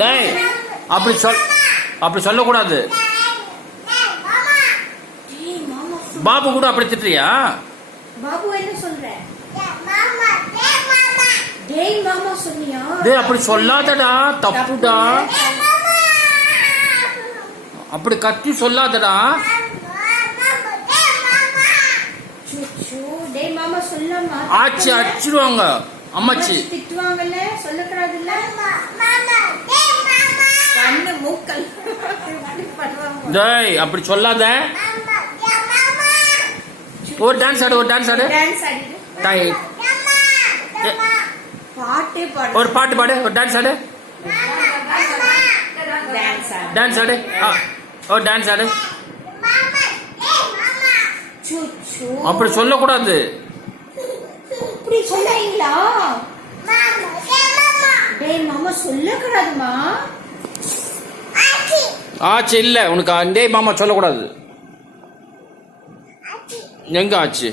டேய் அப்படி சொல்லக்கூடாது. பாபு கூட அப்படி திட்டுறியா? பாபு என்ன சொல்ற? டேய் மாமா சொன்னியா? டேய் அப்படி சொல்லாதடா, தப்புடா. அப்படி கத்தி சொல்லாதடா. டேய் மாமா சொல்லமா. ஆச்சி அடிச்சிடுவாங்க, அம்மாச்சி திட்டுவாங்கல்ல, சொல்லக்கூடாதுல்ல. கண்ணு மூக்கல் டேய் அப்படி சொல்லாத. ஒரு டான்ஸ் ஆடு, ஒரு டான்ஸ் ஆடு. டேய் பாட்டே பாடு, ஒரு பாட்டு பாடு, ஒரு டான்ஸ் ஆடு. டான்ஸ் ஆடு, ஒரு டான்ஸ் ஆடு. அப்படி சொல்லக்கூடாது. இப்படி சொல்றீங்களா? டேய் மாமா சொல்லக்கூடாதுமா. ஆச்சு இல்ல உனக்கு. டேய் மாமா சொல்லக்கூடாது. எங்க ஆச்சு?